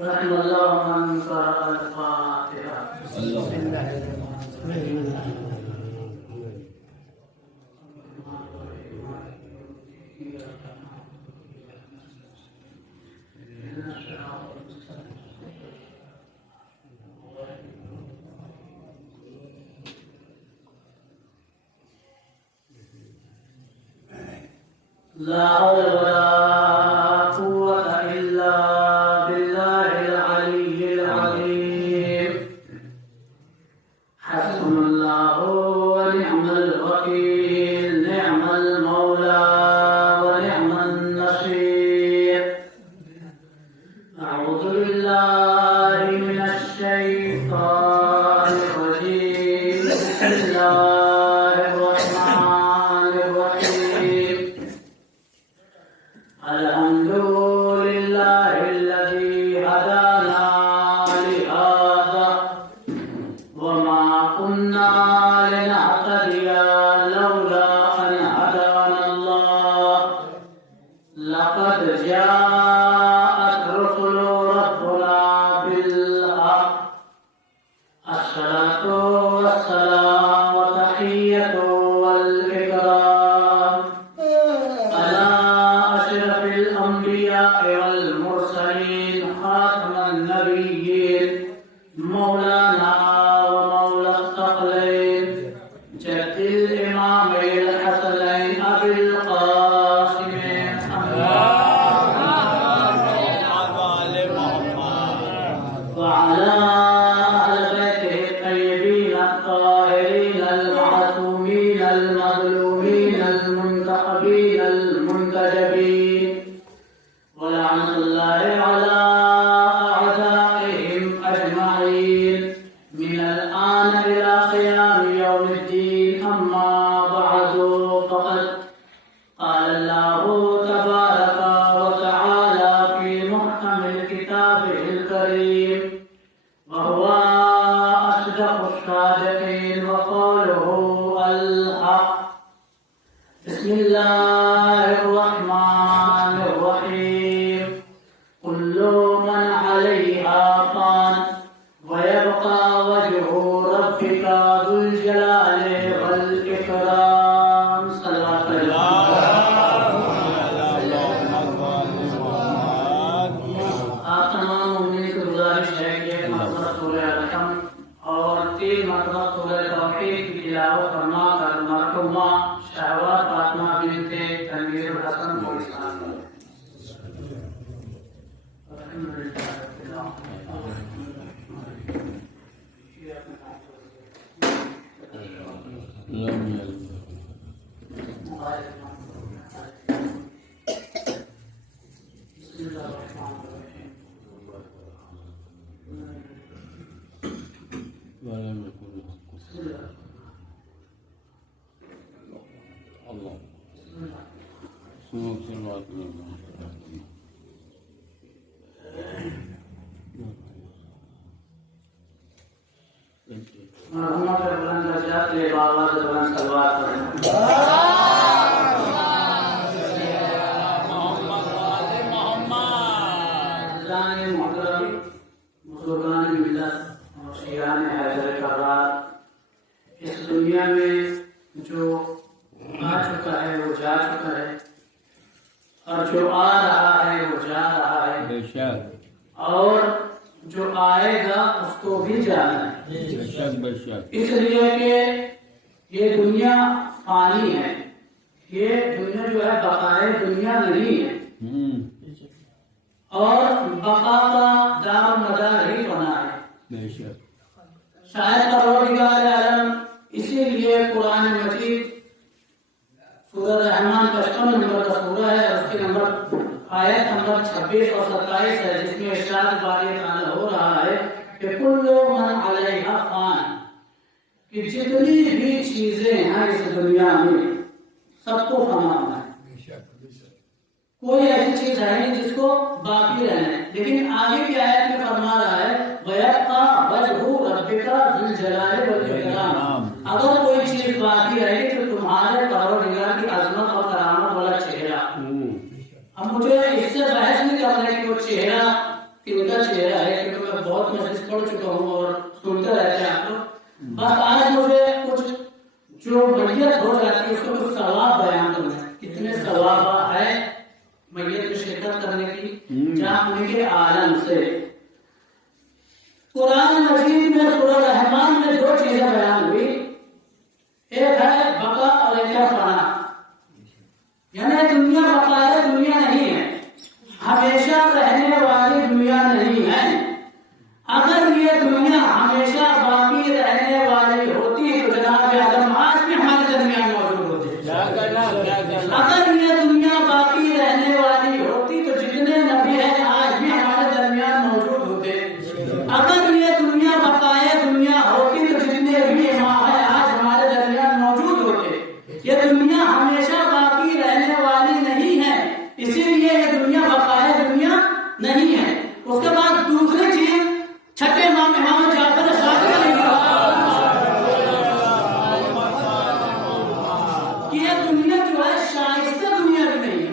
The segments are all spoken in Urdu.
رحم الله من قرأ الفاتحة. بسم الله الرحمن الرحيم. لا حول ولا قوة إلا بالله العلي العظيم. حسبنا الله ونعم الوكيل، نعم المولى ونعم النصير. أعوذ بالله من الشيطان الرجيم. بسم الله الرحمن الرحيم. الحمد لله الذي هدانا لهذا وما كنا لنهتدي لولا أن هدانا الله. لقد جاءت رسل ربنا بالحق. الصلاة والسلام وتحية والإكرام على أشرف الأنبياء والمرسلين، خاتم النبيين، مولانا ومولى الثقلين، جد الإمام الحسنين أبي القاسم وعلى أهل بيته الطيبين الطاهرين المعصومين المظلومين المنتخبين المنتجبين، ولعنة الله على أعدائهم أجمعين من الآن إلى قيام يوم الدين. أما بعد، فقد قال الله تبارك وتعالى في محكم كتابه الكريم، وهو أصدق الصادقين وقوله الحق. بسم الله الرحمن الرحيم. كل من عليها فان ويبقى وجه ربك ذو الجلال والإكرام. صلوات الله. آپ تمام مومنین سے گزارش ہے کہ ایک مرتبہ سورہ الحمد اور 3 مرتبہ سورہ توحید کی تلاوت فرما کر مرحومہ شہوار فاطمہ بنت تنویر الحسن کو اسلام دیا. بسم اللہ الرحمن الرحیم. بسم اللہ. مرحومہ کے بلند درجات لے بالا سے بلند صلوات پڑھیں. محترم بزرگان ملت اور شیعان حیدر کرار، اس دنیا میں جو آ چکا ہے وہ جا چکا ہے، اور جو آ رہا ہے وہ جا رہا ہے، اور جو آئے گا اس کو بھی جانا ہے. اس لیے کہ یہ دنیا فانی ہے، یہ دنیا جو ہے بقائے دنیا نہیں ہے، اور بقا کا دار مدار ہی بنا ہے. شاید پروردگار عالم اسی لیے قرآن مجید سورہ رحمان 55 نمبر کا سورہ ہے، اس کے آیت نمبر 26 اور 27 ہے، جس میں ارشاد باری تعالیٰ ہو رہا ہے کہ کل من علیہا فان، کہ جتنی بھی چیزیں ہیں اس دنیا میں سب کو فنا ہونا ہے. کوئی ایسی چیز ہے نہیں جس کو باقی رہنا ہے. لیکن آگے کی آیت میں فرما رہا ہے وَيَبْقَى وَجْهُ رَبِّكَ ذُو الْجَلَالِ وَالْإِكْرَامِ. اگر کوئی چیز باقی رہے گی تو تمہارے پروردگار کی عظمت اور کرامت والا چہرہ. اب مجھے اس سے بحث نہیں کرنا ہے کہ وہ چہرہ ان کا چہرہ ہے، کیونکہ میں بہت مجلس پڑھ چکا ہوں اور سنتے رہتے ہیں آپ لوگ. بس آج مجھے کچھ جو میت ہو جاتی ہے اس کو کچھ ثواب بیان کرنا ہے. کتنے ثواب ہے میت میں شرکت کرنے کی جہاں ان کے عالم سے. قرآن مجید میں سورہ رحمان میں دو چیزیں بیان ہوئی، ایک ہے بقا اور ایک ہے فنا. یعنی دنیا بقا ہے، دنیا نہیں ہے، ہمیشہ رہنے والی دنیا نہیں ہے. اگر یہ دنیا ہمیشہ باقی رہنے والی ہوتی تو جناب آدم آج بھی ہمارے درمیان موجود ہوتے. اگر یہ دنیا باقی رہنے والی ہوتی تو جتنے نبی ہیں آج بھی ہمارے درمیان موجود ہوتے. اگر یہ دنیا بقائے دنیا ہوتی تو جتنے بھی امام ہیں آج ہمارے درمیان موجود ہوتے. یہ دنیا ہمیشہ باقی رہنے والی نہیں ہے، اسی لیے یہ دنیا بقائے دنیا نہیں ہے. اس کے بعد دوسری چیز چھٹے امام جعفر صادق علیہ السلام کہ یہ دنیا جو ہے شائستہ دنیا بھی نہیں ہے.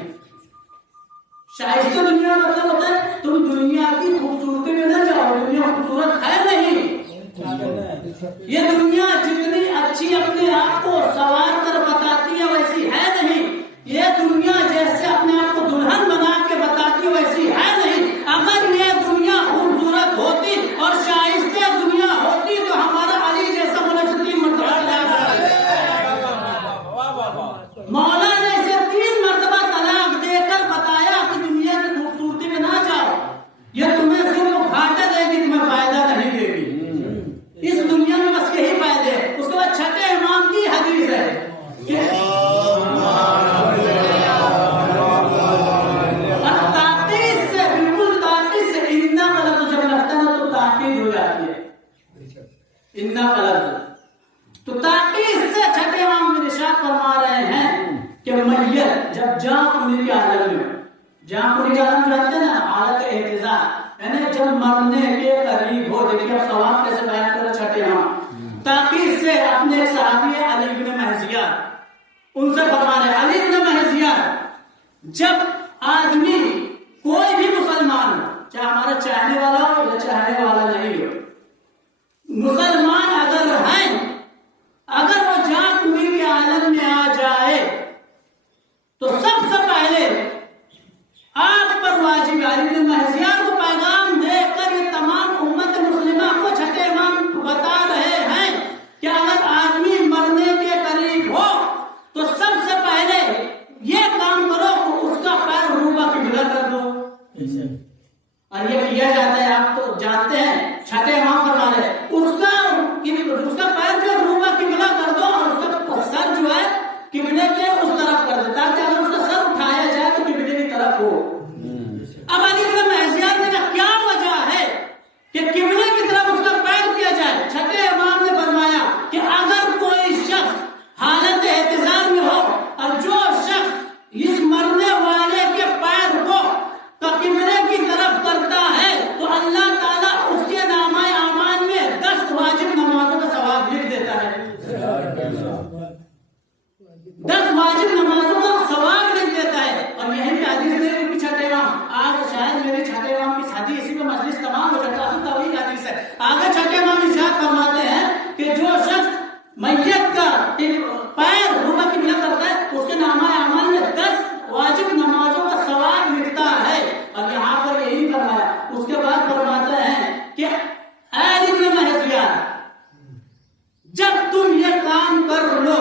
شائستہ دنیا مطلب ہوتا ہے تم دنیا کی خوبصورتی میں نہ جاؤ، دنیا خوبصورت ہے نہیں. یہ دنیا جتنی اچھی اپنے آپ کو سوار کر بتاتی ہے ویسی ہے نہیں. یہ دنیا جیسے اپنے آپ کو دلہن بنا کے بتاتی ہے ویسی ہے نہیں. اگر یہ دنیا خوبصورت ہوتی اور شائستہ دنیا ہوتی تو ہمارا علی جیسا مرتبہ مولا نے اسے 3 مرتبہ طلاق دے کر بتایا کہ دنیا کی خوبصورتی میں نہ جاؤ، یہ تمہیں صرف گھاٹا دے گی، تمہیں فائدہ نہیں دے گی. اس دنیا میں بس یہی فائدے. اس کے بعد چھٹے امام کی حدیث ہے کہ تاکید سے، بالکل تاکید سے انا کا لفظ جب لگتا ہے نا تو تاکید ہو جاتی ہے. انا کا لفظ تو تاکید سے چھٹے امام میں ارشاد فرما رہے ہیں کہ میت جب جاں کنی کے عالم میں، جاں کنی کے عالم جانتے ہیں نا، حالت احتضار، یعنی جب مرنے کے قریب ہو. دیکھیے اب ثواب کیسے بیان کرے چھٹے امام. تاکید سے اپنے صحابی علی بن مہزیار ان سے فرما رہے ہیں، علی بن مہزیار جب آدمی کوئی بھی مسلمان ہو، چاہے ہمارا چاہنے والا ہو یا چاہنے والا نہیں ہو، مسلمان اگر ہیں، اگر وہ جاں کنی کے عالم میں آ جائے تو سب سے پہلے آپ پر واجب علی بن مہزیار کو پیغام دے کر یہ تمام امت مسلمہ کو چھٹے امام بتا رہے ہیں کہ اگر آدمی مرنے کے قریب ہو تو سب سے پہلے یہ کام کرو کہ اس کا پیر روبہ قبلہ کر دو. اور یہ کیا جاتا ہے، آپ تو جانتے ہیں. چھٹے امام فرما رہے اس کا پیر جو روبہ قبلہ کر دو اور اس کا سر جو ہے قبلے کے اس طرف کر دو، تاکہ اگر اس کا سر اٹھایا جائے تو قبلے کی طرف ہو. اب علی بن مہزیار نے کہا کیا وجہ ہے کہ قبلے کی طرف اس کا پیر کیا جائے؟ چھٹے امام نے فرمایا کہ اگر کوئی شخص حالت احتضار میں ہو اور جو شخص اس مرنے والے کے پیر کو قبلے کی طرف کرتا ہے تو اللہ تعالیٰ اس کے نامہ اعمال میں 10 واجب نمازوں کا ثواب لکھ دیتا ہے. 10 واجب نمازوں کا ثواب لکھ دیتا ہے. اور یہیں پہ حدیث دے رہی چھٹے امام. آج شاید میری چھٹے امام کی حدیث اسی پہ مجلس تمام ہو جاتا ہے، وہی حدیث ہے. آگے چھٹے امام ارشاد فرماتے ہیں کہ جو شخص میت کا پیر روبہ قبلہ کرتا ہے اس کے نامہ اعمال میں 10 واجب نمازوں کا ثواب ملتا ہے. اور یہاں پر یہی فرمایا. اس کے بعد فرماتے ہیں کہ اے علی بن مہزیار، جب تم یہ کام کر لو،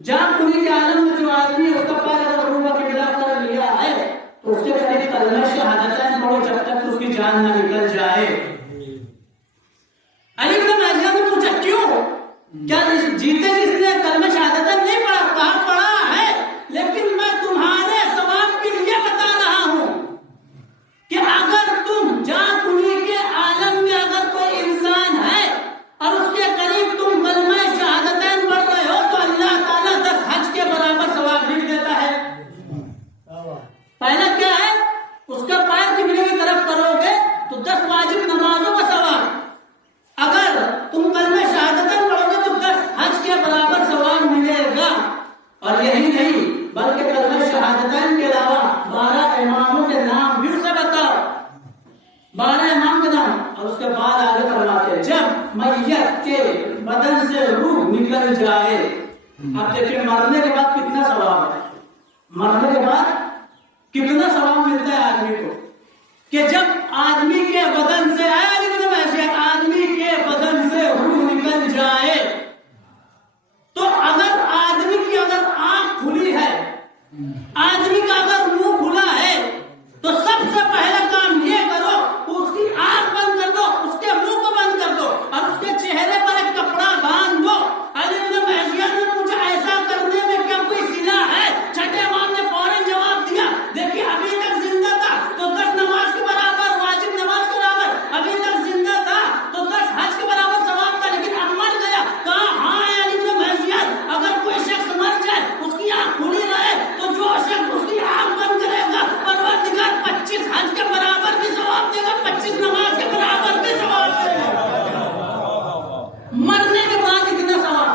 جہاں کنی کے عالم میں جو آدمی اس کا پیر اگر روبہ قبلہ کر لیا ہے تو اس کے قریب کلمہ شہادتین پڑھو جب تک اس کی جان نہ نکل جائے. علی بن مہزیار نے پوچھا کیوں؟ کیا جیتے جس نے کلمہ شہادتین نہیں پڑھا؟ کہاں پڑھا ہے، لیکن میں تمہارے ثواب کے لیے بتا رہا ہوں کہ اگر تم جہاں کنی کے عالم میں اگر کوئی انسان ہے اور اس کے قریب تم کلمہ شہادتین پڑھ رہے ہو تو اللہ تعالیٰ 10 حج کے برابر ثواب لکھ دیتا ہے. پہلا کیا ہے؟ اس کا پیر قبلے کی طرف کرو گے تو 10 اور اس کے بعد آگے فرماتے ہیں جب میت کے بدن سے روح نکل جائے. اب دیکھیں مرنے کے بعد کتنا ثواب ہے, مرنے کے بعد کتنا ثواب ملتا ہے آدمی کو, کہ جب آدمی کے بدن سے آدمی کے بدن سے روح نکل جائے تو اگر آدمی کی اگر آنکھ کھلی ہے, آدمی کا اگر منہ کھلا ہے, تو سب سے پہلا کام یہ کرو اس کی آنکھ بند کر دو, اس کے منہ کو بند کر دو اور اس کے چہرے پر ایک کپڑا باندھ دو. علی بن مہدیان نے پوچھا ایسا کرنے میں کیا کوئی صلہ ہے؟ چھٹے امام نے فوراً جواب دیا دیکھیے ابھی تک زندہ تھا تو 10 نماز کے برابر, واجب نماز کے برابر, ابھی تک زندہ تھا تو 10 حج کے برابر ثواب تھا, لیکن اب مر گیا. کہا ہاں علی بن مہدیان, اگر کوئی شخص مر جائے اس کی آنکھ کھلی رہے تو جو شخص اس کی آنکھ بند کرے گا پروردگار 25 حج کے برابر بھی ثواب دے گا, 25 نماز کے برابر بھی ثواب دے گا. مرنے کے بعد اتنا ثواب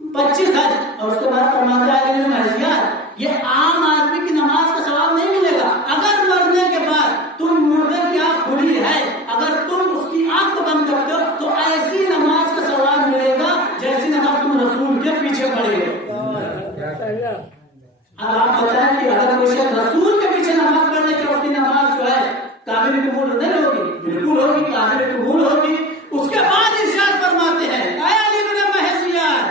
25 حج. اور اس کے بعد فرماتا ہے علی بن مہدیان یہ عام آدمی کی نماز کا ثواب نہیں ملے گا. اگر مرنے کے بعد تم مردے کی آنکھ کھلی ہے, اگر تم اس کی آنکھ کو بند کرتے ہو تو ایسی نماز کا ثواب ملے گا جیسی نماز تم رسول کے پیچھے پڑے گے. اب آپ بتائیں کہ اگر کوئی شخص رسول کے پیچھے نماز پڑھنے کی اس کی نماز جو ہے قابل قبول نہیں ہوگی, بالکل ہوگی, قابل قبول ہوگی. اس کے بعد ارشاد فرماتے ہیں اے علی بن مہدیان,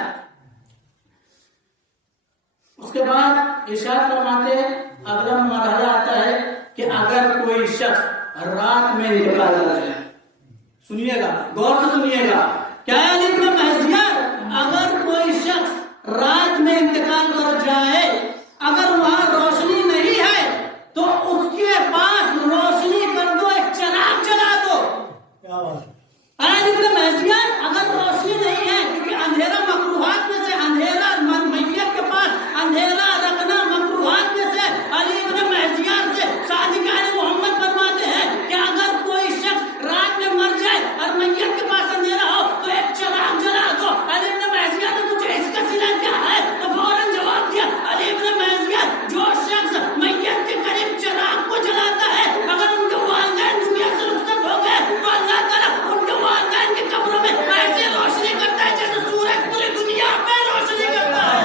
اس کے بعد ارشاد فرماتے ہیں اگلا مرحلہ آتا ہے کہ اگر کوئی شخص رات میں انتقال کر جائے, سنیے گا, غور سے سنیے گا, کیا علی بن مہدیان اگر کوئی شخص رات میں انتقال کر جائے, اگر وہاں روشنی نہیں ہے تو اس کے پاس روشنی کر دو, ایک چراغ جلا دو. علی بن مہدیان اگر روشنی نہیں ہے, کیونکہ اندھیرا مکروہات میں سے, اندھیرا میت کے پاس اندھیرا رکھنا مکروہات میں سے. علی بن مہدیان سے صادقان محمد فرماتے ہیں کہ اگر کوئی شخص رات میں مر جائے اور میت کے پاس اندھیرا ہو تو ایک چراغ جلا دو. علی بن مہدیان نے پوچھا اس کا صلہ کیا ہے, تو فوراً جواب دیا علی بن مہدیان جو شخص میت کے قریب چراغ کو جلاتا ہے اگر ان کے والدین دنیا سے رخصت ہو گئے تو اللہ تعالیٰ ان کے والدین کے قبروں میں ایسے روشنی کرتا ہے جیسے سورج پوری دنیا میں روشنی کرتا ہے.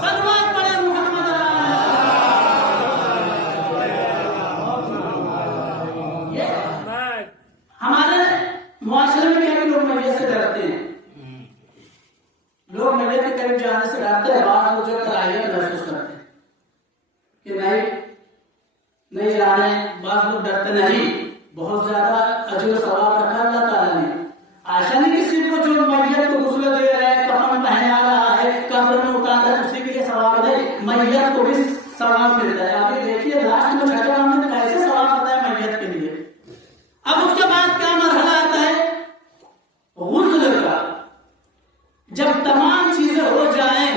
صلوات پڑھیں محمد. ہمارے معاشرے میں کیا لوگ میت سے ڈرتے ہیں, لوگ میت کے قریب جانے سے ڈرتے ہیں. بعض لوگ جو کراہیت محسوس کرتے ہیں کہ نہیں جانے, بعض لوگ ڈرتے نہیں. بہت زیادہ اجر و ثواب رکھا اللہ تعالیٰ نے. ایسا نہیں کہ صرف جو میت کو غسل دے رہا ہے, کفن پہنا رہا ہے, قبر میں اتار رہا ہے, اسی کے لیے ثواب نہیں, میت کو بھی ثواب ملتا ہے. آپ یہ دیکھیے لاسٹ میں چھٹے امام نے کیسے ثواب ہوتا ہے میت کے لیے. اب اس کے بعد کیا مرحلہ آتا ہے غسل کا. جب تمام چیزیں ہو جائیں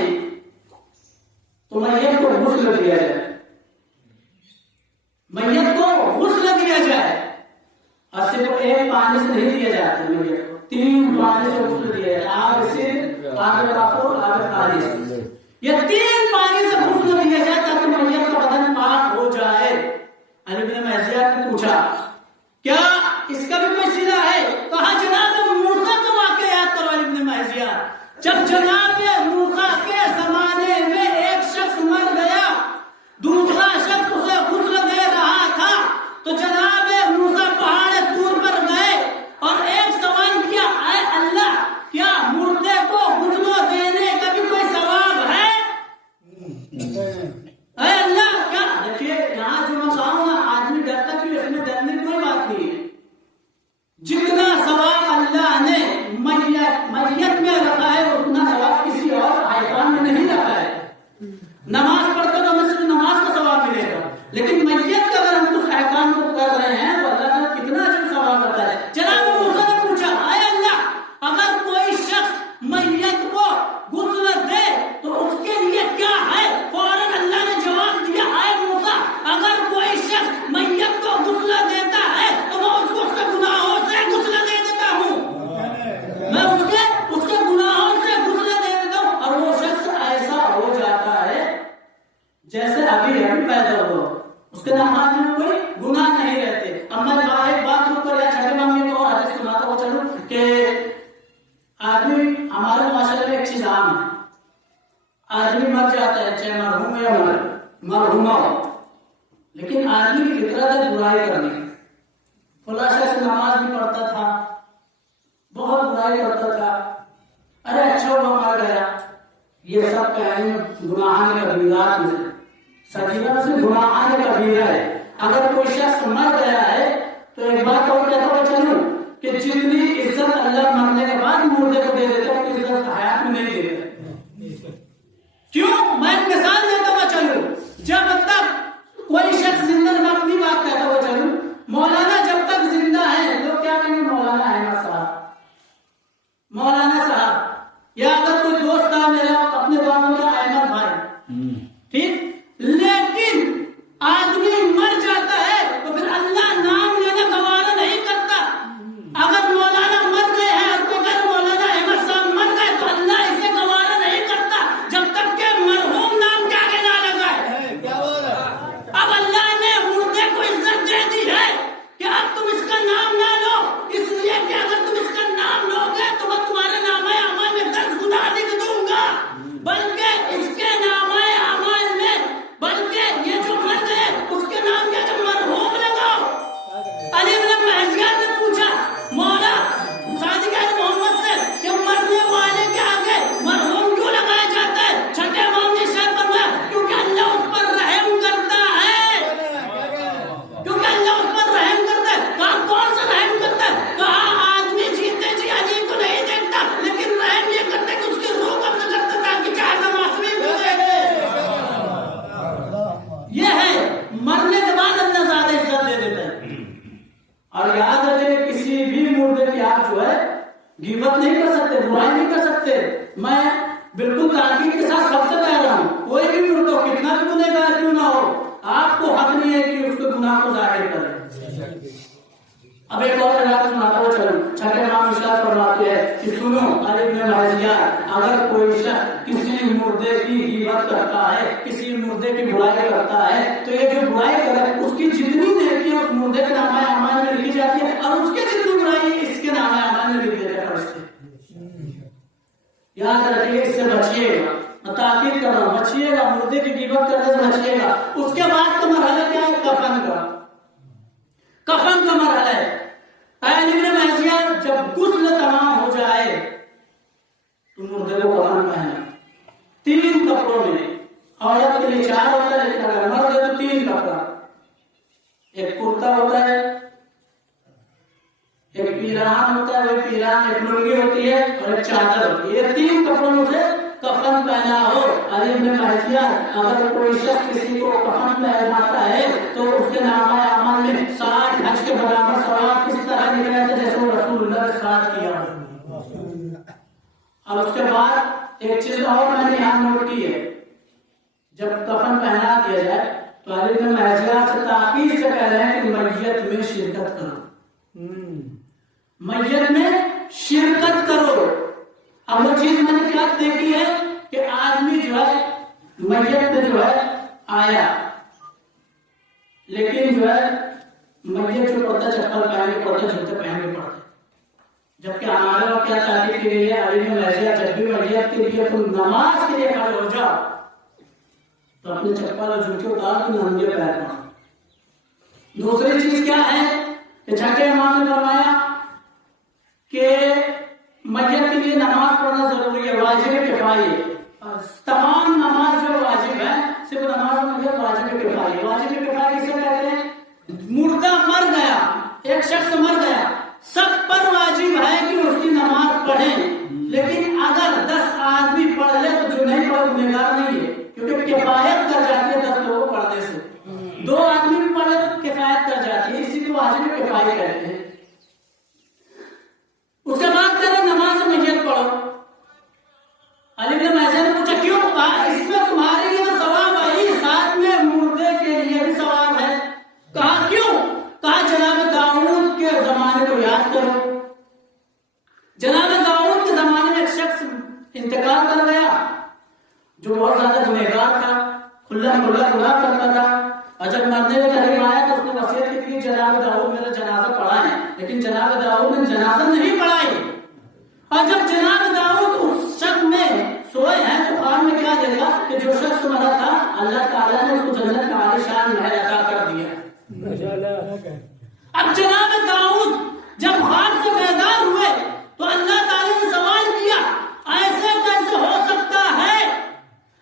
تو میت کو غسل دیا جائے, میت کو غسل دیا جائے. اور صرف ایک پانی سے نہیں دیا جاتا ہے میت کو, 3 پانی سے غسل دیا جائے. آگ سے, آگ کافور, آگ خالص, یہ 3 پانی سے غسل دیا جائے تاکہ میت کا بدن پاک ہو جائے. علی بن مہدیان نے پوچھا کیا اس کا بھی کوئی صلہ ہے؟ کہا جناب موسیٰ کا واقعہ یاد کرو. علی بن مہدیان جب جناب موسیٰ کے زمانے میں ایک شخص مر گیا, دوسرا شخص اسے غسل دے رہا تھا, تو جناب موسیٰ پہاڑ طور پر گئے اور ایک سوال کیا, اے اللہ کیا مردے کو غسل دینے کا بھی کوئی ثواب ہے؟ اے اللہ کیا, دیکھیے یہاں جو میں کہوں نا آدمی ڈرتا کہ اس میں ڈرنے کی کوئی بات نہیں ہے. جتنا ثواب اللہ نے میت میں رکھا ہے اتنا ثواب کسی اور حیوان میں نہیں رکھا ہے. نماز پڑھتے تو ہمیں صرف نماز کا ثواب ملے گا, لیکن میت کا اگر ہم کچھ احکام کو کر رہے ہیں تو اللہ تعالیٰ کتنا اجر ثواب کرتا ہے. جناب موسیٰ نے پوچھا اے اللہ اگر کوئی شخص میت کو غسل دے تو اس کے لیے کیا ہے؟ فوراً اللہ نے جواب دیا اے موسیٰ اگر کوئی شخص میت کو غسل دیتا ہے تو میں اس کو اس کے گناہوں سے غسل دے دیتا ہوں, میں اس کے گناہوں سے غسل دے دیتا ہوں. اور وہ شخص ایسا ہو جاتا ہے جیسے ابھی پیدا ہوا, اس کے نماز میں کوئی گناہ نہیں رہتے. اب میں ایک بات پر آدمی مر جاتا ہے، چاہے مرحوم ہو یا مرحومہ ہو، لیکن آدمی کی فطرت ہے برائی کرنے کی۔ فلاں شخص نماز بھی پڑھتا تھا، بہت برائی کرتا تھا، ارے اچھا ہوا مر گیا، یہ سب کہیں گناہان کبیرات میں سے، سجیدہ سے گناہان کبیرہ ہے۔ اگر کوئی شخص مر گیا ہے تو ایک بات اور کہتا ہوا چلوں کہ جتنی عزت اللہ مرنے کے بعد مردے کو دے دیتا ہے، عزت حیات میں نہیں دیتا۔ کیوں؟ میں ایک مثال دیتا ہوا چلوں، جب تک کوئی شخص زندہ ہے، میں اپنی بات کہتا ہوا چلوں، مولانا جب تک زندہ ہے لوگ کیا کہیں گے؟ مولانا احمد صاحب، مولانا صاحب، یا اگر کوئی دوست تھا میرا اپنے گاؤں کا احمد بھائی، ٹھیک، لیکن آدمی مر جاتا ہے تو پھر اللہ نام لینا گوارا نہیں کرتا۔ اگر مولانا مر گئے ہیں اور کوئی کہے مولانا احمد صاحب مر گئے تو اللہ اسے گوارا نہیں کرتا جب تک کہ مرحوم نام کے آگے نہ لگائے۔ اب اللہ نے مردے کو عزت دے دی ہے کہ اب تم اس کا نام نہ لو، اس لیے کہ اگر تم اس کا نام لو گے تو میں تمہارے نامہ اعمال میں 10 گناہ لکھ دوں گا، بلکہ اس کے نامہ اعمال میں، بلکہ یہ جو مر گئے اس کے نام کیا کہ مرحوم لگاؤ۔ علی بن مہزیہ نے پوچھا مولا صادق محمد سے کہ مرنے والے کے آگے مرحوم کیوں لگایا جاتا ہے؟ چھٹے امام نے ارشاد فرمایا کیونکہ اللہ اس پر رحم کرتا ہے، کیونکہ اللہ اس پر رحم کرتا ہے۔ کہا کون سا رحم کرتا ہے؟ کہا آدمی جیتے جی علی کو نہیں دیکھتا، لیکن رحم یہ کرتا ہے کہ اس کی روح قبض کرتا تھا کہ چاہے نماز بھی ہو جائے۔ یہ ہے مرنے کے بعد اللہ زیادہ عزت دے دیتا ہے۔ اور یاد رکھیں کسی بھی مردے کی آپ جو ہے غیبت نہیں کر سکتے، برائی نہیں کر سکتے۔ میں بالکل تاکید کے ساتھ سب سے کہہ رہا ہوں، کوئی بھی مردہ کتنا بھی گنہگار کیوں نہ ہو، آپ کو حق نہیں ہے کہ اس کے گناہ کو ظاہر کریں۔ اب ایک اور روایت سناتا ہوں چلو، چھٹے امام ارشاد فرماتے ہیں کہ سنو علی بن مہزیہ، اگر کوئی شخص کسی مردے کی غیبت کرتا ہے، کسی مردے کی برائی کرتا ہے، تو یہ جو برائی کرے اس کی جتنی نیکی اس مردے کے نامہ اعمال میں لکھی جاتی ہے، اور اس کی جتنی برائی اس کے نامہ اعمال میں لکھ دیتے ہیں فرشتے۔ یاد رکھیے، اس سے بچیے گا، میں تاکید کر رہا ہوں، بچیے گا، مردے کی غیبت کرنے سے بچیے گا۔ اس کے بعد کا مرحلہ کیا ہے؟ کفن کا، کفن کا مرحلہ ہے۔ علی بن مہزیہ جب غسل تمام ہو جائے تو مردے کو کفن پہنا 3 کپڑوں میں، عورت کے لیے 4 ہوتا ہے، لیکن اگر مرد ہے تو 3 کپڑا، ایک کرتا ہوتا ہے، ایک پیراہن ہوتا ہے، وہ پیراہن ایک لنگی ہوتی ہے اور ایک چادر ہوتی ہے، یہ 3 کپڑوں سے کفن پہنا ہو۔ علی بن مہزیہ، اگر کوئی شخص کسی کو کفن پہناتا ہے تو اس کے نامہ اعمال میں 60 حج کے برابر ثواب کس طرح نکلا ہے جیسے وہ رسول اللہ نے 60 کیا۔ اور اس کے بعد ایک چیز اور میں نے یہاں نوٹ کی ہے، جب کفن پہنا دیا جائے تو علی بن مہزیہ سے تاکید سے کہہ رہے ہیں کہ میت میں شرکت کرو، میت میں شرکت کرو۔ اب وہ چیز میں نے کیا دیکھی ہے کہ آدمی جو ہے میت میں جو ہے آیا، لیکن جو ہے میت جو پڑتا چپل پہن کے پڑتا، جوتے پہن کے پڑتا، جبکہ ہمارے وہاں کیا تعریف کی گئی ہے؟ علی بن مہزیہ جب بھی میت کے لیے تم نماز کے لیے کھڑے ہو جاؤ تو اپنے چپل اور جوتے اتار کے ننگے پیر پڑھو۔ دوسری چیز کیا ہے کہ چھٹے امام نے فرمایا کہ میت کے لیے نماز پڑھنا ضروری ہے، واجب کفائی ہے۔ تمام نماز جو واجب ہے، صرف نماز میں واجب کفائی ہے۔ واجب کفائی کسے کہتے ہیں؟ مردہ مر گیا، ایک شخص مر گیا، سب پر واجب ہے کہ اس کی نماز پڑھیں، لیکن اگر 10 آدمی پڑھ لے تو جو نہیں پڑھے گنہگار نہیں ہے، کیونکہ کفایت کر جاتی ہے 10 لوگوں پڑھنے سے۔ 2 آدمی پڑھے تو کفایت کر جاتی ہے، اسی کو واجب کفائی کہتے ہیں۔ اس کے بعد کہہ رہے نماز میت پڑھو۔ علی بن مہزیہ نے پوچھا کیوں؟ کہا اس میں تمہارے لیے تو ثواب ہے، ساتھ میں مردے کے لیے بھی ثواب ہے۔ کہا کیوں؟ کہا جناب داؤد کے زمانے کو یاد کرو، جناب داؤد کے زمانے میں ایک شخص انتقال کر گیا جو بہت زیادہ گنہگار تھا، کھلا گناہ کرتا تھا، اور جب مرنے کے قریب آیا تو اس نے وصیت کی جناب داؤد میرا جنازہ پڑھائیں، لیکن جناب داؤد نے جنازہ نہیں پڑھائی۔ اور جب جناب داؤد اس شک میں سوئے ہیں تو خواب میں کیا دے گا کہ جو شخص مرا تھا اللہ تعالیٰ نے اس کو جنت میں عالیشان محل عطا کر دیا. اب جناب داؤد جب غار سے بیدار ہوئے تو اللہ تعالیٰ نے سوال کیا ایسے کیسے ہو سکتا ہے،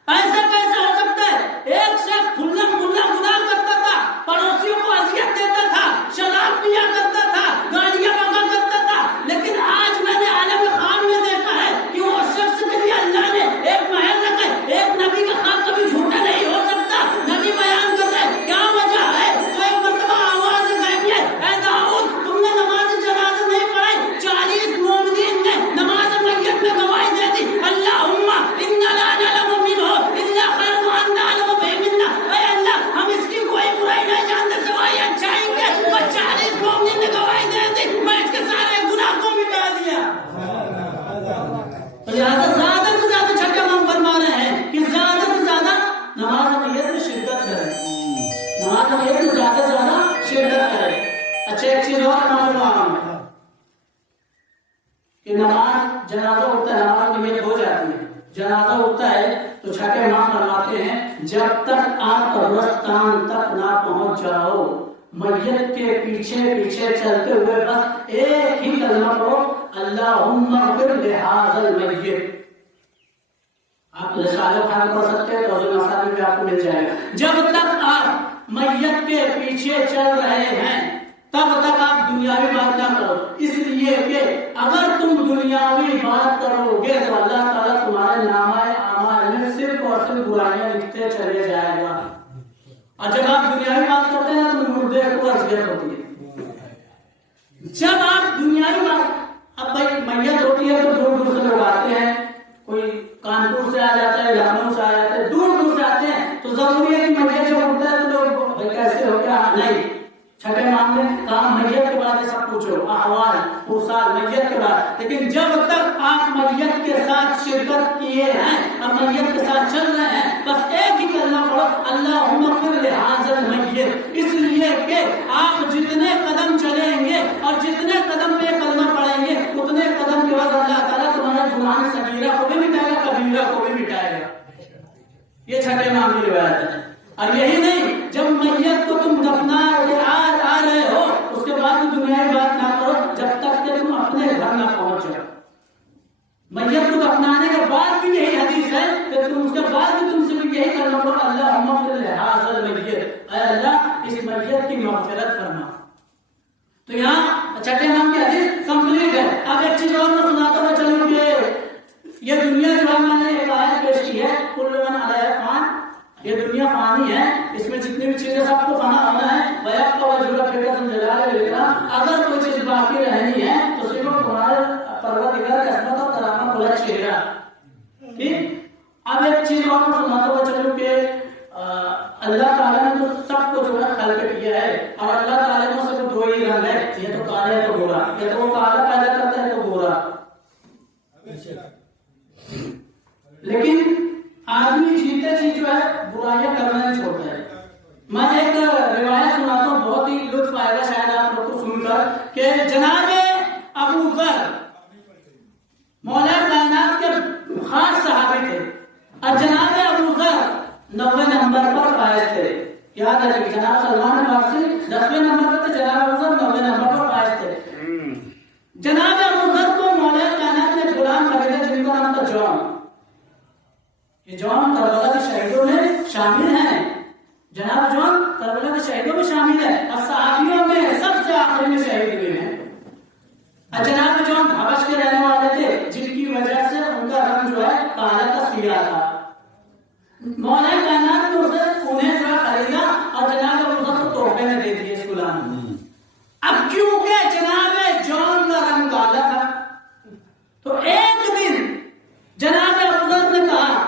ایسے کیسے ہو سکتا ہے؟ ایک شخص کھلا گناہ کرتا تھا، پڑوسیوں کو اذیت دیتا تھا، شراب پیا کرتا تھا، گاڑیاں بھگا کرتا تھا، لیکن آج میں نے عالم خان میں دیکھا ہے کہ وہ شخص کے لیے اللہ نے ایک محل رکھا ہے. ایک نبی کا خواب کبھی جھوٹا نہیں ہو سکتا. نبی بیان کر رہے ہیں کیا وجہ ہے؟ تو ایک مرتبہ آواز گائی ہے، اے داؤد تم نے نماز جنازہ نہیں پڑھائی، 40 مومنین نے نماز میت میں گواہی دے دی، اللہم انا لا نعلم منہ الا خیر وانت اعلم بہ. اے اللہ ہم اس کی کوئی برائی نہیں جانتے سوائے اچھائی کے، اور 40 مومنین نے گواہی دے دی، میں اس کے سارے گناہ کو مٹا دیا. لہٰذا زیادہ سے زیادہ چھٹے امام فرما رہے ہیں کہ زیادہ سے زیادہ نماز میت میں شرکت کریں، نماز میت میں زیادہ سے زیادہ شرکت کریں. اچھا ایک چیز اور معلوم ہے کہ نماز جنازہ ہوتا ہے، نماز میت ہو جاتی ہے، جنازہ ہوتا ہے تو چھٹے امام فرماتے ہیں جب تک آپ قبرستان تک نہ پہنچ جاؤ میت کے پیچھے پیچھے چلتے ہوئے بس ایک ہی کلمہ پڑھو، اللہم اغفر لہذا المیت. آپ رسالہ خان پڑھ سکتے ہیں، توضیح مسائل بھی آپ کو مل جائے گا. جب تک آپ میت کے پیچھے چل رہے ہیں تب تک آپ دنیاوی بات نہ کرو، اس لیے کہ اگر تم دنیاوی بات کرو گے تو اللہ تعالیٰ تمہارے نامہ اعمال میں صرف اور صرف برائیاں لکھتے چلے جائے گا. اور جب آپ دنیاوی بات کرتے ہیں تو مردے کو اذیت ہوتی ہے. جب آپ دنیاوی بات، اب بھائی میت ہوتی ہے تو دور دور سے لوگ آتے ہیں، کوئی کانپور سے آ جاتا ہے، لکھنؤ سے آ جاتا ہے، دور دور سے آتے ہیں، تو ضروری ہے کہ میت جب اٹھتا ہے تو لوگ بھائی کیسے ہو گیا؟ نہیں، چھٹے معاملے کام میت کے بعد سب پوچھو، احوال پوسال میت کے بعد. لیکن جب تک آپ میت کے ساتھ شرکت کیے ہیں اور میت کے ساتھ چل رہے ہیں بس ایک ہی کلمہ پڑھو، اللہم اغفر لہذا المیت. اس لیے کہ آپ جتنے قدم چلیں گے اور جتنے قدم پہ کلمہ پڑھیں گے اتنے قدم کے بعد اللہ تعالیٰ تمہارا گناہ صغیرہ کو بھی مٹائے گا، کبیرہ کو بھی مٹائے گا. یہ چھٹے امام کی روایت ہے. اور یہی نہیں، جب میت کو تم دفنا آ رہے ہو اس کے بعد دنیاوی بات نہ کرو جب تک کہ تم اپنے گھر نہ پہنچ جاؤ. میت کو دفنانے کے بعد بھی یہی حدیث ہے کہ تم اس کے بعد بھی تم سے بھی یہی کرنا پڑو، اللہم اغفر لہذا المیت، اے اللہ اس میت کی مغفرت فرما. تو یہاں چھٹے امام کی حدیث کمپلیٹ ہے. اب ایک چیز اور میں سناتا ہوں چلوں کہ یہ دنیا جو ہے میں نے ایک آیت پیش کی ہے، کل من علیہا فان، یہ دنیا فانی ہے، اس میں جتنی بھی چیزیں سب کو فنا ہونا ہے. وَيَبْقَى وَجْهُ رَبِّكَ ذُو الْجَلَالِ وَالْإِكْرَامِ، اگر کوئی چیز باقی رہنی ہے تو صرف تمہارے پروردگار کا عظمت اور کرامت والا چہرہ. ٹھیک. اب ایک چیز اور میں سناتا ہوا چلوں کہ اللہ تعالیٰ نے تو سب کو جو ہے خلق کیا ہے اور اللہ تعالیٰ نے صرف دو ہی رنگ ہے، یہ تو کالا ہے تو گورا، یا تو وہ کالا پیدا کرتا ہے تو گورا. لیکن آدمی جیتے جی جو ہے برائیاں کرنا نہیں چھوڑتا ہے. میں ایک روایت سناتا ہوں، بہت ہی لطف آئے گا شاید آپ لوگ کو سن کر، کہ جناب ابو ذر مولا کائنات کے خاص صحابی تھے اور جناب ابو ذر 90 نمبر پر فائز تھے. یاد رکھیے جناب سلمان فارسی 10ویں نمبر پر تھے، جناب ابو ذر 90 نمبر پر فائز تھے. جناب ابو ذر کو مولا کائنات نے غلام خریدے جن کا نام تھا جون. یہ جون کربلا کے شہیدوں میں شامل ہیں، جناب جون کربلا کے شہیدوں میں شامل ہے اور صحابیوں میں سب سے آخری میں شہید ہوئے ہیں. جناب جون حبش کے رہنے والے تھے جن کی وجہ سے ان کا رنگ جو ہے کالا کا سیاہ تھا. مولا کائنات نے اسے انہیں جو خریدا اور جناب ابو ذر کو تحفے میں دے دیے اس غلام. اب کیونکہ جناب جون کا رنگ کالا تھا تو ایک دن جناب ابو ذر نے کہا،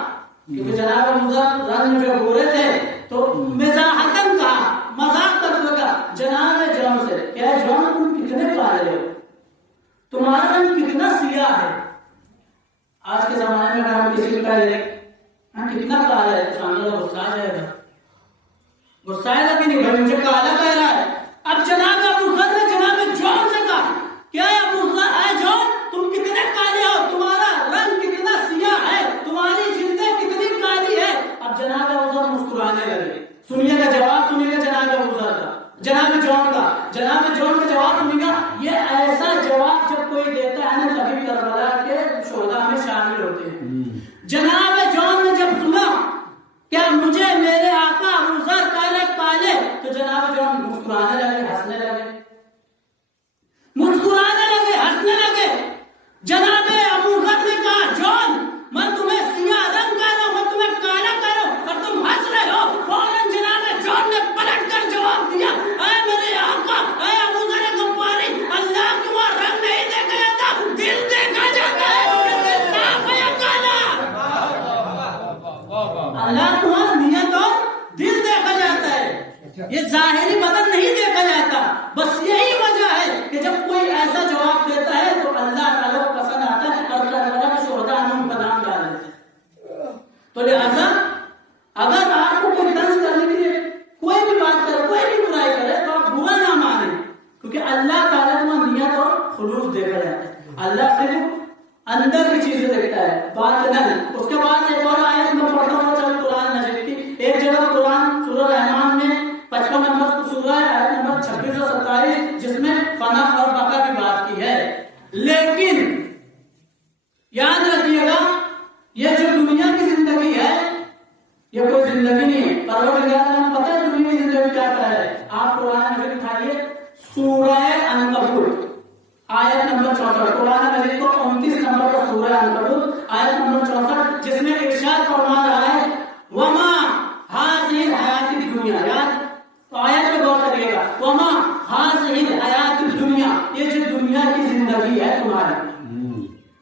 کیونکہ جناب ابو ذر رنگ جو گورے تھے تو مزاحتاً کہا، مذاق کرتے کہا جناب جون سے، کیا جون تم کتنے کالے ہو، تمہارا رنگ کتنا سیاہ ہے. آج کے زمانے میں اگر ہم کسی کا کتنا کالا ہے تو سامنے کا غصہ آ جائے گا، غصہ آئے گا کہ نہیں بھائی مجھے کالا کہہ رہا ہے. اب جناب ابو ذر نے جناب جون سے کہا، کیا ابو ذر اے جون تم کتنے کالے ہو، تمہارا رنگ کتنا سیاہ ہے، تمہاری جلدیں کتنی جناب جون کا جواب سنیں گا. یہ ایسا جواب جب کوئی دیتا ہے نا تبھی کربلا کے شہداء میں شامل ہوتے ہیں. جناب جون نے جب سنا کیا مجھے میرے آقا ابو ذر کالے تو جناب جون مسکرانے لگے, ہنسنے لگے. جناب ابو ذر نے کہا جون میں تمہیں سیاہ رنگ کر رہا ہوں, میں تمہیں کالا کر رہا ہوں اور تم ہنس رہے ہو. فوراً جناب جون نے پلٹ کر جواب دیا, اے میرے آقا, اے ابو ذر غفاری, اللہ کے وہاں رنگ نہیں دیکھا جاتا, دل دیکھا جاتا ہے. صاف ہے یا کالا؟ اللہ کے وہاں نیت اور دل دیکھا جاتا ہے, یہ ظاہری بدن نہیں دیکھا جاتا. بس یہی وجہ ہے کہ جب کوئی ایسا جواب دیتا ہے تو اللہ تعالیٰ کو پسند آتا ہے اور کربلا کے شہداء نے ان کا نام ڈال دیتے ہیں. تو لہذا اگر آپ کو کوئی طنز کرنے کے لیے کوئی بھی بات کرے, کوئی بھی برائی کرے تو آپ برا نہ مانیں, کیونکہ اللہ تعالیٰ کو نیت اور خلوص دیکھا جاتا ہے. اللہ صرف اندر کی چیزیں دیکھتا ہے, بات نہیں. اس کے بعد ایک اور آیت میں پڑھتا ہوں چل قرآن مجید کی. ایک جگہ قرآن سورہ رحمان میں 55 نمبر سورہ ہے, آیت نمبر 26 اور 27, جس میں فنا اور بقا کی بات کی ہے. لیکن یاد رکھیے گا یہ جو دنیا کی زندگی ہے یہ کوئی زندگی نہیں ہے. پروردگار نے پتہ ہے دنیا کی زندگی کیا ہے. آپ قرآن مجید اٹھائیے سورہ عنکبوت آیت نمبر 64, قرآن مجید کو 29 نمبر کا سورہ عنکبوت آیت نمبر 64, جس میں ارشاد فرما رہا ہے وما هذه الحیات الدنیا. یاد تو آیت پہ غور کریے گا, وما هذه الحیات الدنیا, یہ جو دنیا کی زندگی ہے تمہاری,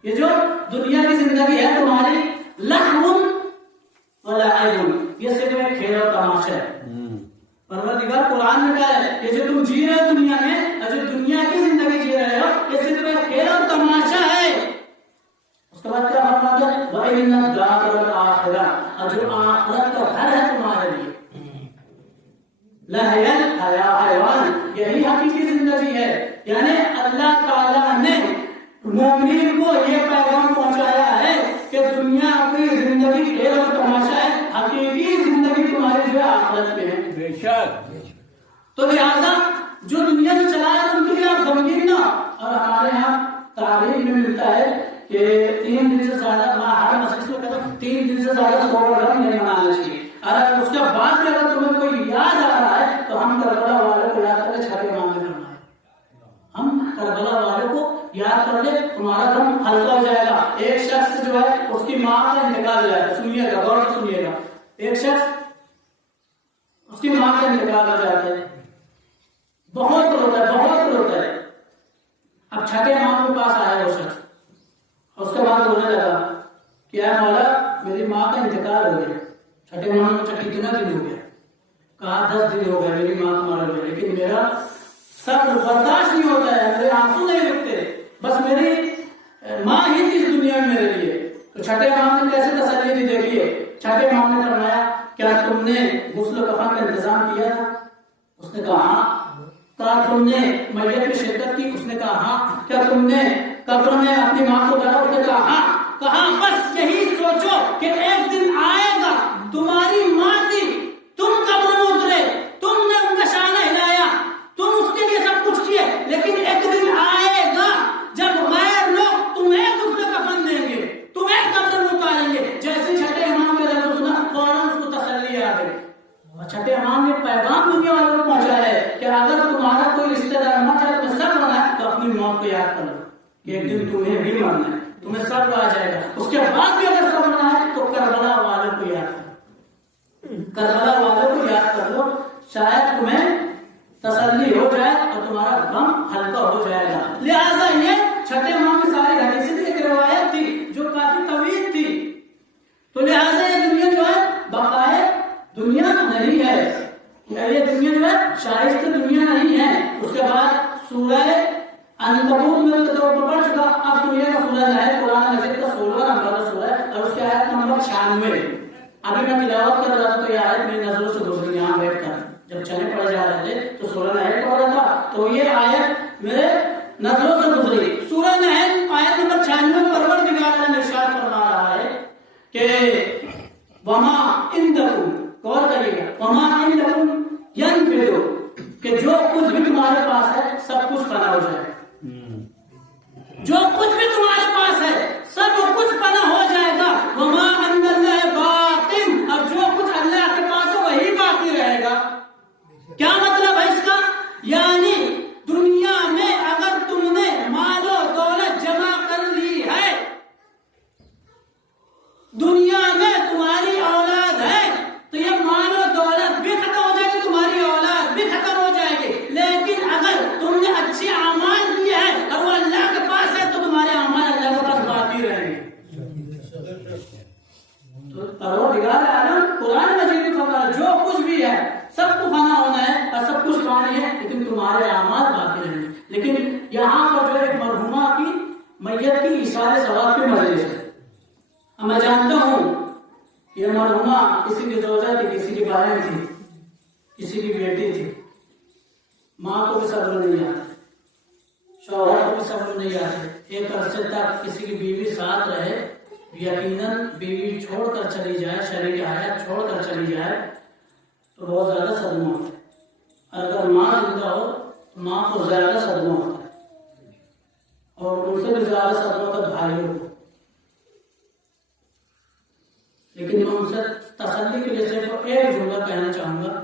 یہ جو دنیا کی زندگی ہے تمہاری, لہو ولعب, یہ صرف ایک کھیل اور تماشا ہے. پروردگار قرآن میں کہا ہے یہ جو تم جی رہے ہو دنیا میں, اور جو دنیا کی زندگی جی رہے ہو, یہ صرف ایک کھیل اور تماشا ہے. اس کے بعد کیا فرماتا ہے وَإِنَّ الدَّارَ الْآخِرَةَ, اور جو آخرت کا گھر ہے تمہارے لیے, لَهِيَ الْحَيَوَانِ, یہی حقیقی زندگی ہے. یعنی اللہ تعالیٰ نے مومنین کو یہ پیغام پہنچایا ہے کہ دنیا کی زندگی کھیل اور تماشا ہے, حقیقی زندگی تمہاری جو ہے آخرت میں ہے. بے شک. تو لہذا جو دنیا سے چلا ہے ان کے لیے آپ غمگین نہ. اور ہمارے یہاں تعلیم میں ملتا ہے کہ 3 دن سے زیادہ, ہر مسجد میں کہتا ہوں 3 دن سے زیادہ پروگرام نہیں منانا چاہیے. اور اس کے بعد بھی اگر تمہیں کوئی یاد آ رہا ہے تو ہم کربلا والے کو یاد کریں, چھٹے مانگے کرنا ہے. ہم کربلا والے کو یاد کر لیں, تمہارا غم ہلکا ہو جائے گا. ایک شخص جو ہے اس کی ماں کا انتقال ہو جائے گا, سنیے گا, غور سے سنیے گا. ایک شخص اس کی ماں کا انتقال ہو جاتا ہے, بہت روتا ہے. اب چھٹے ماں کے پاس آیا وہ شخص, اس کے بعد رونے لگا کہ اے مولا میری ماں کا انتقال ہو گیا. چھٹے ماں کو کتنا دن ہو گیا؟ کہا 10 دن ہو گئے میری ماں کو مارے ہوئے, لیکن میرا صبر برداشت نہیں ہوتا ہے, میرے آنسو نہیں رکتے, بس میری ماں ہی تھی اس دنیا میں میرے لیے. تو چھٹے ماں نے کیسے تسلی دی دیکھیے. چھٹے ماں نے فرمایا کیا تم نے غسل و کفن کا انتظام کیا تھا؟ اس نے کہا ہاں. کہا تم نے میت میں شرکت کی؟ اس نے کہا ہاں. کیا تم نے قبر میں اپنی ماں کو ڈالا؟ اس نے کہا ہاں. کہا بس یہی سوچو کہ ایک دن آئے گا تمہاری ماں تھی, تم قبر میں اترے, تم نے ان کا شانہ ہلایا, تم اس کے لیے سب کچھ کیے, لیکن ایک دن آئے گا جب غیر لوگ تمہیں غسل کفن دیں گے, تمہیں قبر میں اتاریں گے. جیسے چھٹے امام کے لفظ سنا فوراً اس کو تسلی آ گئی. چھٹے امام نے پیغام دنیا والوں کو پہنچایا ہے کہ اگر تمہارا کوئی رشتہ دار مر جائے, تمہیں صبر ہونا ہے تو اپنی موت کو یاد کر لو کہ ایک دن تمہیں بھی مرنا ہے, تمہیں صبر آ جائے گا. اس کے بعد بھی اگر صبر نہ ہے تو کربلا والوں کو یاد کرو, کربلا والوں کو یاد کر لو, شاید تمہیں تسلی ہو جائے اور تمہارا غم ہلکا ہو جائے گا. لہٰذا یہ چھٹے امام کی ساری حدیثیں تھی, ایک روایت تھی جو کافی طویل تھی. تو لہٰذا یہ دنیا جو ہے بقائے دنیا نہیں ہے, یہ دنیا جو ہے شائستہ دنیا نہیں ہے. اس کے بعد سورہ عنکبوت میں تو پڑھ چکا. اب سنیے گا سورہ نحل, قرآن مجید کا 16 نمبر کا سورہ ہے اور اس کی آیت نمبر 96. ابھی میں تلاوت کر رہا تھا تو یہ آیت میری نظروں سے گزری یہاں بیٹھ کر, جب چلے پڑے جا رہے تھے تو سورہ نحل پڑھ رہا تھا تو یہ آیت میرے نظروں سے گزری. سورہ نحل آیت نمبر 96 پروردگار نے ارشاد فرما رہا ہے کہ وما عندکم, غور کریے گا, وما عندکم ينفذ, کہ جو کچھ بھی تمہارے پاس ہے سب کچھ فنا ہو جائے گا. جو کچھ بھی تمہارے پاس ہے سب کچھ فنا ہو جائے گا. وما عند اللہ باقٍ، اب جو کچھ اللہ کے پاس ہے وہی باقی رہے گا. کیا مطلب ہے اس کا؟ یعنی دنیا میں اگر تم نے مال و دولت جمع کر لی ہے، دنیا میں تمہاری اولاد ہے، تو یہ مال و دولت بھی ختم ہو جائے گی، تمہاری اولاد بھی ختم ہو جائے گی. لیکن اگر تم نے اچھے اعمال کیے ہیں اور وہ اللہ کے پاس ہے تو تمہارے اعمال اللہ کے پاس باقی رہیں گے. تو پروردگار عالم قرآن مجید میں فرمایا جو کچھ بھی ہے سب کو فنا ہونا ہے اور سب کچھ فانی ہے، لیکن تمہارے اعمال باقی رہیں گے. لیکن یہاں پر جو ایک مرحومہ کی میت کی اشارے ثواب کی مجلس ہے. میں جانتا ہوں یہ مرحومہ کسی کی زوجہ تھی، کسی کی بہن تھی، کسی کی بیٹی تھی. ماں کو بھی صبر نہیں آتا، شوہر کو بھی صبر نہیں آتا. ایک عرصے تک کسی کی بیوی ساتھ رہے، یقیناً بیوی چھوڑ کر چلی جائے، شریک حیات چھوڑ کر چلی جائے تو بہت زیادہ صدمہ ہوتا ہے. اگر ماں زندہ ہو تو ماں کو زیادہ صدمہ ہوتا ہے، اور ان سے بھی زیادہ صدمہ ہوتا ہے بھائیوں کو. لیکن میں ان سے تسلی کے لیے صرف ایک جملہ کہنا چاہوں گا.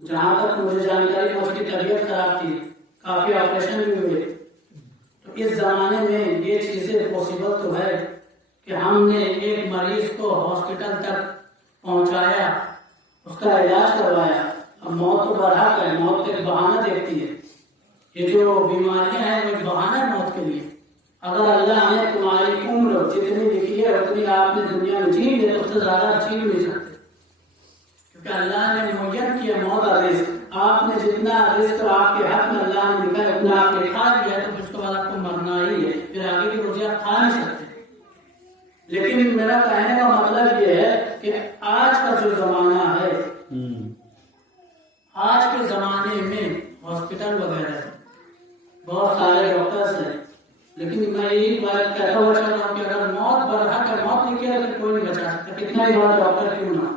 جہاں تک مجھے جانکاری اس کی طبیعت خراب تھی، کافی آپریشن بھی ہوئے، تو اس زمانے میں یہ چیزیں پاسبل تو ہے کہ ہم نے ایک مریض کو ہاسپٹل تک پہنچایا، اس کا علاج کروایا. اب موت تو برحق ہے، موت ایک بہانہ دیکھتی ہے. یہ جو بیماریاں ہیں وہ ایک بہانہ ہے موت کے لیے. اگر اللہ نے تمہاری عمر جتنی لکھی ہے اتنی آپ نے دنیا میں جی لی تو اس سے زیادہ جی نہیں سکتے، کیونکہ اللہ نے معین کیا موت اور رزق. آپ نے جتنا رزق آپ کے حق میں اللہ نے لکھا ہے اتنا آپ نے کھا لیا ہے، تو اس کے بعد آپ کو مرنا ہی ہے، پھر آگے کی روزی آپ کھا نہیں سکتے. لیکن میرا کہنے کا مطلب یہ ہے کہ آج کا جو زمانہ ہے، آج کے زمانے میں ہاسپٹل وغیرہ بہت سارے ڈاکٹرس ہیں، لیکن میں یہی بات کہتا ہوا چاہتا ہوں کہ اگر موت برحق ہے، موت لکھی ہے تو کوئی نہیں بچا سکتا، کتنا ہی بڑا ڈاکٹر کیوں نہ.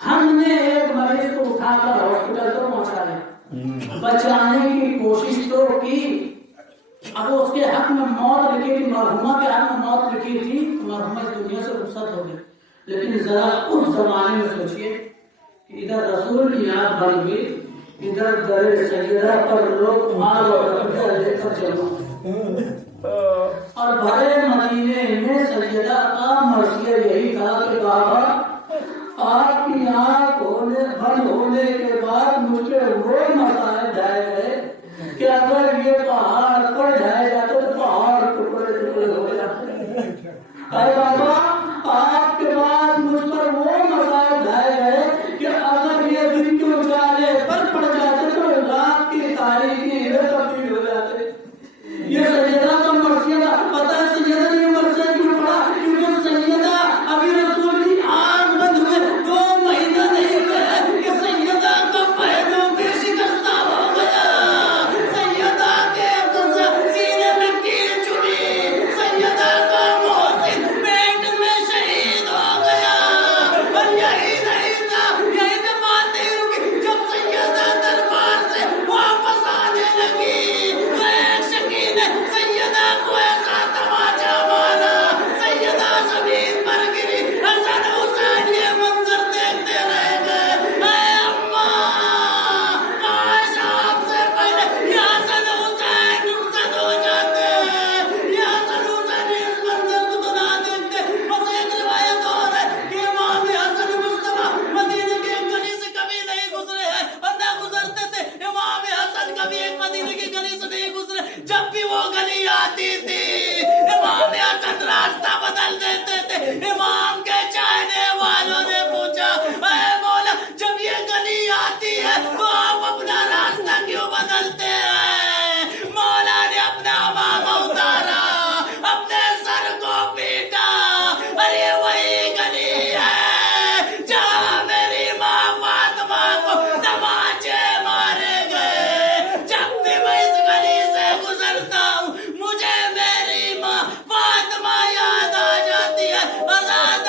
ہم نے ایک مریض کو اٹھا کر ہاسپٹل تو پہنچایا، بچانے کی کوشش تو کی. اب اس کے حق میں موت لکھی تھی، مرحومہ کے حق میں موت لکھی تھی، تو مرحومہ اس دنیا سے رخصت ہو گئی. لیکن ذرا اس زمانے میں سوچئے کہ ادھر رسول کی یاد بن گئی، ادھر در سیدہ پر لوگ مال اور روپیہ لے کر جمع، اور بھرے مدینے میں سیدہ کا مرثیہ یہی تھا کہ بابا آپ کی آنکھ بند ہونے کے بعد مجھ پہ وہ مسائل ڈھائے گئے کہ اگر یہ پہاڑ پر ڈھائے جاتے تو پہاڑ ٹکڑے ٹکڑے ہو جاتے. ارے بابا آپ کے بعد مجھ پر وہ مسائل ڈھائے گئے کہ اگر یہ دن کے اجالے پر پڑ جاتے تو رات کی تاریخی میں تبدیل ہو جاتے. یہ سیدہ کا مرثیہ تھا. پتہ ہے سیدہ نے یہ مرثیہ کیوں پڑھا؟ کیونکہ سیدہ ابھی رسول کی آنکھ بند ہوئے 2 مہینہ نہیں ہوئے کہ سیدہ کا پہلو بھی شکستہ ہو گیا. سیدہ کے سینے میں کیل چبھی، سیدہ کا محسن پیٹ میں شہید ہو گیا. اور یہی نہیں تھا، یہی میں بات نہیں رکی. جب سیدہ دربار سے واپس آنے لگی تو ایک شکی نے سیدہ کو ایسا تماچا مارا، سیدہ زمین پر گری. حسن حسین یہ منظر دیکھتے رہ گئے. اے اماں، کاش آپ سے پہلے یہ حسن حسین رخصت ہو جاتے. یہ حسن حسین اس منظر کو تو نہ دیکھتے. بس ایک روایت اور ہے کہ امام حسن مصطفیٰ مدینے کی ایک گلی سے کبھی نہیں گزرے ہیں اور نہ گزرتے تھے. امام حسن کبھی ایک مدینے کی گلی سے نہیں گزرے، جب بھی وہ گلی آتی تھی امام حسن راستہ بدل دیتے تھے. امام کے چاہنے والوں نے پوچھا اے مولا جب یہ گلی آتی ہے تو آپ اپنا راستہ کیوں بدلتے ہیں؟ مولا نے اپنا مانگا اتارا، اپنے سر کو پیٹا. ارے وہی گلی ہے جہاں میری ماں فاطمہ کو تماچے مارے گئے. جب بھی میں اس گلی سے گزرتا ہوں مجھے میری ماں فاطمہ یاد آ جاتی ہے. آزاد